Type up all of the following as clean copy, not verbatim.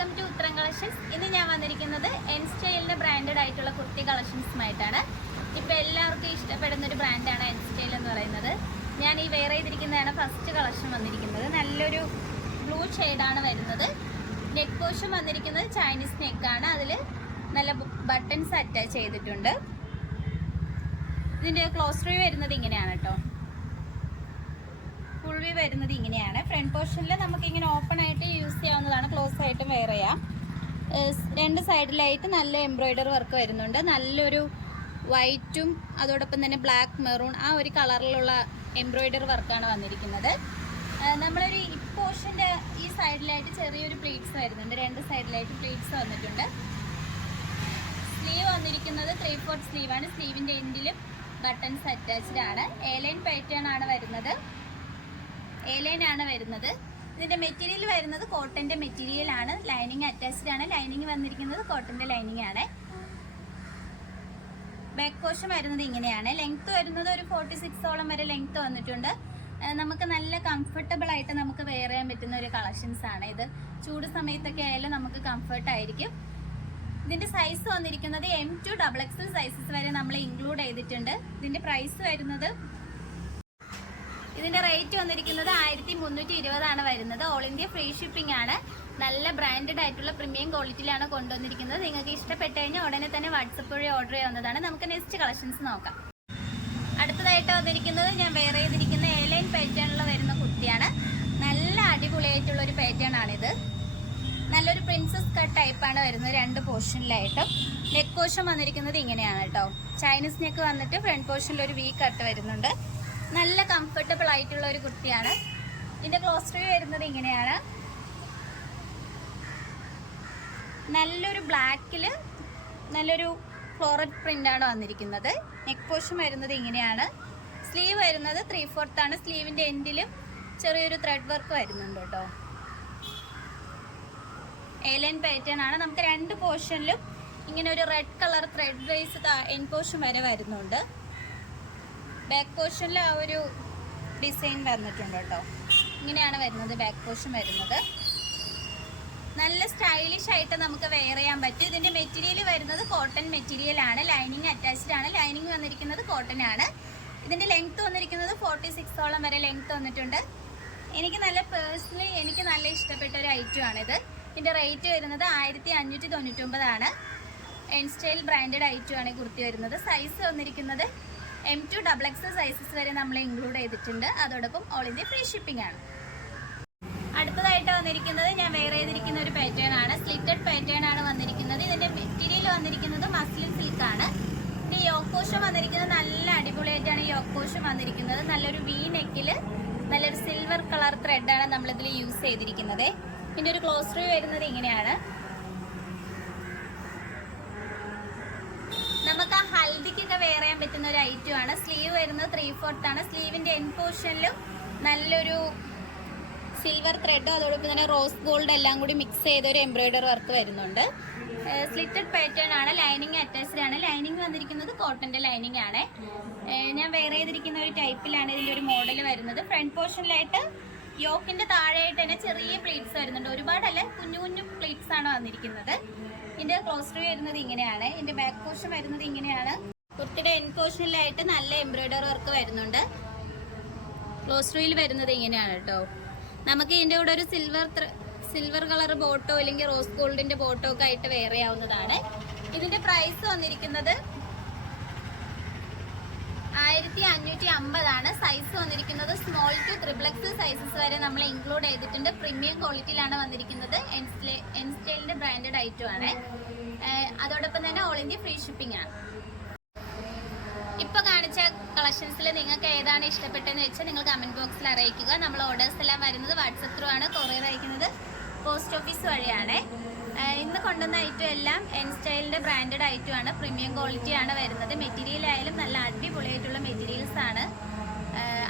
Welcome to ഉത്തരം collections. ഇന്ന് ഞാൻ വന്നിരിക്കുന്നത് എൻ സ്റ്റൈലിൻ്റെ ബ്രാൻഡഡ് ആയിട്ടുള്ള കുർത്തി കളക്ഷൻസുമായിട്ടാണ്. ഇപ്പോൾ എല്ലാവർക്കും ഇഷ്ടപ്പെടുന്ന ഒരു ബ്രാൻഡാണ് എൻ സ്റ്റൈൽ എന്ന് പറയുന്നത്. ഞാൻ ഈ വെയർ ചെയ്തിരിക്കുന്നതാണ് ഫസ്റ്റ് കളക്ഷൻ വന്നിരിക്കുന്നത്. നല്ലൊരു ബ്ലൂ ഷെയ്ഡാണ് വരുന്നത്. നെക്ക് പോർഷൻ വന്നിരിക്കുന്നത് ചൈനീസ് നെക്കാണ്. അതിൽ നല്ല ബട്ടൺസ് അറ്റാച്ച് ചെയ്തിട്ടുണ്ട്. ഇതിൻ്റെ ക്ലോസ് വ്യൂ വരുന്നത് ഇങ്ങനെയാണ് കേട്ടോ. ഫുൾ വ്യൂ വരുന്നത് ഇങ്ങനെയാണ്. ഫ്രണ്ട് പോർഷനിൽ നമുക്ക് ഇങ്ങനെ ഓപ്പൺ ആയിട്ട് യൂസ് ചെയ്യാവുന്നതാണ്. ക്ലോസ് ആയിട്ടും വെയർ ചെയ്യാം. രണ്ട് സൈഡിലായിട്ട് നല്ല എംബ്രോയിഡറി വർക്ക് വരുന്നുണ്ട്. നല്ലൊരു വൈറ്റും അതോടൊപ്പം തന്നെ ബ്ലാക്ക് മെറൂൺ ആ ഒരു കളറിലുള്ള എംബ്രോയിഡറി വർക്കാണ് വന്നിരിക്കുന്നത്. നമ്മളൊരു ഈ പോർഷൻ്റെ ഈ സൈഡിലായിട്ട് ചെറിയൊരു പ്ലീറ്റ്സ് വരുന്നുണ്ട്. രണ്ട് സൈഡിലായിട്ട് പ്ലീറ്റ്സ് വന്നിട്ടുണ്ട്. സ്ലീവ് വന്നിരിക്കുന്നത് 3/4 സ്ലീവാണ്. സ്ലീവിൻ്റെ എൻഡിലും ബട്ടൺസ് അറ്റാച്ച്ഡ് ആണ്. എ-ലൈൻ പാറ്റേൺ ആണ് വരുന്നത്. എ-ലൈൻ ആണ് വരുന്നത്. ഇതിൻ്റെ മെറ്റീരിയൽ വരുന്നത് കോട്ടൻ്റെ മെറ്റീരിയൽ ആണ്. ലൈനിങ് അറ്റാച്ച്ഡ് ആണ്. ലൈനിങ് വന്നിരിക്കുന്നത് കോട്ടൻ്റെ ലൈനിങ് ആണ്. ബാക്ക് പോർഷൻ വരുന്നത് ഇങ്ങനെയാണ്. ലെങ്ത് വരുന്നത് ഒരു 46ഓളം വരെ ലെങ്ത് വന്നിട്ടുണ്ട്. നമുക്ക് നല്ല കംഫർട്ടബിൾ ആയിട്ട് നമുക്ക് വെയർ ചെയ്യാൻ പറ്റുന്ന ഒരു കളക്ഷൻസ് ആണ് ഇത്. ചൂട് സമയത്തൊക്കെ ആയാലും നമുക്ക് കംഫർട്ട് ആയിരിക്കും. ഇതിൻ്റെ സൈസ് വന്നിരിക്കുന്നത് M to XXL സൈസസ് വരെ നമ്മൾ ഇൻക്ലൂഡ് ചെയ്തിട്ടുണ്ട്. ഇതിൻ്റെ പ്രൈസ് വരുന്നത്, ഇതിൻ്റെ റേറ്റ് വന്നിരിക്കുന്നത് 1320 ആണ് വരുന്നത്. ഓൾ ഇന്ത്യ ഫ്രീ ഷിപ്പിംഗ് ആണ്. നല്ല ബ്രാൻഡഡ് ആയിട്ടുള്ള പ്രീമിയം ക്വാളിറ്റിയിലാണ് കൊണ്ടുവന്നിരിക്കുന്നത്. നിങ്ങൾക്ക് ഇഷ്ടപ്പെട്ട് കഴിഞ്ഞാൽ ഉടനെ തന്നെ വാട്സപ്പ് വഴി ഓർഡർ ചെയ്യാവുന്നതാണ്. നമുക്ക് നെക്സ്റ്റ് കളക്ഷൻസ് നോക്കാം. അടുത്തതായിട്ട് വന്നിരിക്കുന്നത് ഞാൻ വെയർ ചെയ്തിരിക്കുന്ന എ-ലൈൻ പാറ്റേണിൽ വരുന്ന കുർത്തിയാണ്. നല്ല അടിപൊളിയായിട്ടുള്ള ഒരു പാറ്റേൺ ആണിത്. നല്ലൊരു പ്രിൻസസ് കട്ട് ടൈപ്പാണ് വരുന്നത് രണ്ട് പോർഷനിലായിട്ടും. നെക്ക് പോർഷൻ വന്നിരിക്കുന്നത് ഇങ്ങനെയാണ് കേട്ടോ. ചൈനീസ് നെക്ക് വന്നിട്ട് ഫ്രണ്ട് പോർഷനിൽ ഒരു വി കട്ട് വരുന്നുണ്ട്. നല്ല കംഫർട്ടബിൾ ആയിട്ടുള്ള ഒരു കുർത്തിയാണ്. ഇതിൻ്റെ ക്ലോസ് വ്യൂ വരുന്നത് ഇങ്ങനെയാണ്. നല്ലൊരു ബ്ലാക്കിൽ നല്ലൊരു ഫ്ലോറൽ പ്രിൻ്റാണ് വന്നിരിക്കുന്നത്. നെക്ക് പോർഷൻ വരുന്നത് ഇങ്ങനെയാണ്. സ്ലീവ് വരുന്നത് 3/4 ആണ്. സ്ലീവിൻ്റെ എൻഡിലും ചെറിയൊരു ത്രെഡ് വർക്ക് വരുന്നുണ്ട് കേട്ടോ. എ-ലൈൻ പാറ്റേൺ ആണ്. നമുക്ക് രണ്ട് പോർഷനിലും ഇങ്ങനെ ഒരു റെഡ് കളർ ത്രെഡ് വൈസ് എൻ പോർഷൻ വരെ വരുന്നുണ്ട്. ബാക്ക് പോർഷനിൽ ആ ഒരു ഡിസൈൻ വന്നിട്ടുണ്ട് കേട്ടോ. ഇങ്ങനെയാണ് വരുന്നത് ബാക്ക് പോർഷൻ വരുന്നത്. നല്ല സ്റ്റൈലിഷ് ആയിട്ട് നമുക്ക് വെയർ ചെയ്യാൻ പറ്റും. ഇതിൻ്റെ മെറ്റീരിയൽ വരുന്നത് കോട്ടൺ മെറ്റീരിയൽ ആണ്. ലൈനിങ് അറ്റാച്ച്ഡ് ആണ്. ലൈനിങ് വന്നിരിക്കുന്നത് കോട്ടൺ ആണ്. ഇതിൻ്റെ ലെങ്ത്ത് വന്നിരിക്കുന്നത് 46ഓളം വരെ ലെങ്ത്ത് വന്നിട്ടുണ്ട്. എനിക്ക് നല്ല ഇഷ്ടപ്പെട്ട ഒരു ഐറ്റം ആണിത്. ഇതിൻ്റെ റേറ്റ് വരുന്നത് 1599 ആണ്. എൻ സ്റ്റൈൽ ബ്രാൻഡഡ് ഐറ്റം ആണ് ഈ കുർത്തി വരുന്നത്. സൈസ് വന്നിരിക്കുന്നത് M to XXL സൈസസ് വരെ നമ്മൾ ഇൻക്ലൂഡ് ചെയ്തിട്ടുണ്ട്. അതോടൊപ്പം ഓൾ ഇന്ത്യ ഫ്രീ ഷിപ്പിംഗ് ആണ്. അടുത്തതായിട്ട് വന്നിരിക്കുന്നത് ഞാൻ വെയർ ചെയ്തിരിക്കുന്ന ഒരു പാറ്റേൺ ആണ്. സ്ലിറ്റഡ് പാറ്റേൺ ആണ് വന്നിരിക്കുന്നത്. ഇതിൻ്റെ മെറ്റീരിയൽ വന്നിരിക്കുന്നത് മസ്ലിൻ സിൽക്ക് ആണ്. ഇതിൻ്റെ യോക്ക് പോർഷൻ വന്നിരിക്കുന്നത് നല്ല അടിപൊളിയായിട്ടാണ് യോക്ക് പോർഷൻ വന്നിരിക്കുന്നത്. നല്ലൊരു വി നെക്കിൽ നല്ലൊരു സിൽവർ കളർ ത്രെഡാണ് നമ്മളിതിൽ യൂസ് ചെയ്തിരിക്കുന്നത്. ഇതിൻ്റെ ഒരു ക്ലോസ് വ്യൂ വരുന്നത് ഇങ്ങനെയാണ്. നമുക്ക് ആ ഹൽദിക്കൊക്കെ വെയർ ചെയ്യാൻ പറ്റുന്ന ഒരു ഐറ്റം ആണ്. സ്ലീവ് വരുന്നത് 3/4 ആണ്. സ്ലീവിൻ്റെ എൻ പോർഷനിലും നല്ലൊരു സിൽവർ ത്രെഡും അതോടൊപ്പം തന്നെ റോസ് ഗോൾഡ് എല്ലാം കൂടി മിക്സ് ചെയ്തൊരു എംബ്രോയിഡറി വർക്ക് വരുന്നുണ്ട്. സ്ലിറ്റഡ് പാറ്റേൺ ആണ്. ലൈനിങ് അറ്റാച്ച്ഡ് ആണ്. ലൈനിങ് വന്നിരിക്കുന്നത് കോട്ടൻ്റെ ലൈനിങ് ആണ്. ഞാൻ വെയർ ചെയ്തിരിക്കുന്ന ഒരു ടൈപ്പിലാണ് ഇതിൻ്റെ ഒരു മോഡൽ വരുന്നത്. ഫ്രണ്ട് പോർഷനിലായിട്ട് യോക്കിൻ്റെ താഴെയായിട്ട് തന്നെ ചെറിയ പ്ലീറ്റ്സ് വരുന്നുണ്ട്. ഒരുപാടല്ല, കുഞ്ഞു കുഞ്ഞു പ്ലീറ്റ്സ് ആണ് വന്നിരിക്കുന്നത്. ഇതിൻ്റെ ക്ലോസ് വ്യൂ വരുന്നത് ഇങ്ങനെയാണ്. ഇതിൻ്റെ ബാക്ക് പോർഷൻ വരുന്നത് ഇങ്ങനെയാണ്. കുർത്തിയുടെ എൻ പോർഷനിലായിട്ട് നല്ല എംബ്രോയിഡറി വർക്ക് വരുന്നുണ്ട്. ക്ലോസ് വ്യൂയിൽ വരുന്നത് ഇങ്ങനെയാണ് കേട്ടോ. നമുക്ക് ഇതിൻ്റെ കൂടെ ഒരു സിൽവർ കളർ ബോട്ടോ അല്ലെങ്കിൽ റോസ് ഗോൾഡിൻ്റെ ബോട്ടോ ഒക്കെ ആയിട്ട് വെയർ ചെയ്യാവുന്നതാണ്. ഇതിൻ്റെ പ്രൈസ് വന്നിരിക്കുന്നത് 1550 ആണ്. സൈസ് വന്നിരിക്കുന്നത് സ്മോൾ ടു XXL സൈസസ് വരെ നമ്മൾ ഇൻക്ലൂഡ് ചെയ്തിട്ടുണ്ട്. പ്രീമിയം ക്വാളിറ്റിയിലാണ് വന്നിരിക്കുന്നത്. എൻ സ്റ്റൈലിൻ്റെ ബ്രാൻഡഡ് ഐറ്റം ആണ്. അതോടൊപ്പം തന്നെ ഓൾ ഇന്ത്യ ഫ്രീ ഷിപ്പിംഗ് ആണ്. ഇപ്പോൾ കാണിച്ച കളക്ഷൻസിൽ നിങ്ങൾക്ക് ഏതാണ് ഇഷ്ടപ്പെട്ടതെന്ന് വെച്ചാൽ നിങ്ങൾ കമൻറ്റ് ബോക്സിൽ അറിയിക്കുക. നമ്മൾ ഓർഡേഴ്സ് എല്ലാം വരുന്നത് വാട്സപ്പ് ത്രൂ ആണ്. കൊറിയർ അയക്കുന്നത് പോസ്റ്റ് ഓഫീസ് വഴിയാണ്. ഇന്ന് കൊണ്ടുവന്ന ഐറ്റം എല്ലാം എൻ സ്റ്റൈലിൻ്റെ ബ്രാൻഡഡ് ഐറ്റം ആണ്. പ്രീമിയം ക്വാളിറ്റി ആണ് വരുന്നത്. മെറ്റീരിയൽ ആയാലും നല്ല അടിപൊളിയായിട്ടുള്ള മെറ്റീരിയൽസ് ആണ്.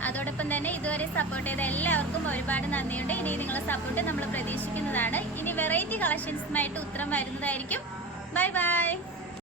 അതോടൊപ്പം തന്നെ ഇതുവരെ സപ്പോർട്ട് ചെയ്ത എല്ലാവർക്കും ഒരുപാട് നന്ദിയുണ്ട്. ഇനി നിങ്ങളെ സപ്പോർട്ട് നമ്മൾ പ്രതീക്ഷിക്കുന്നതാണ്. ഇനി വെറൈറ്റി കളക്ഷൻസുമായിട്ട് ഉത്തരം വരുന്നതായിരിക്കും. Bye bye.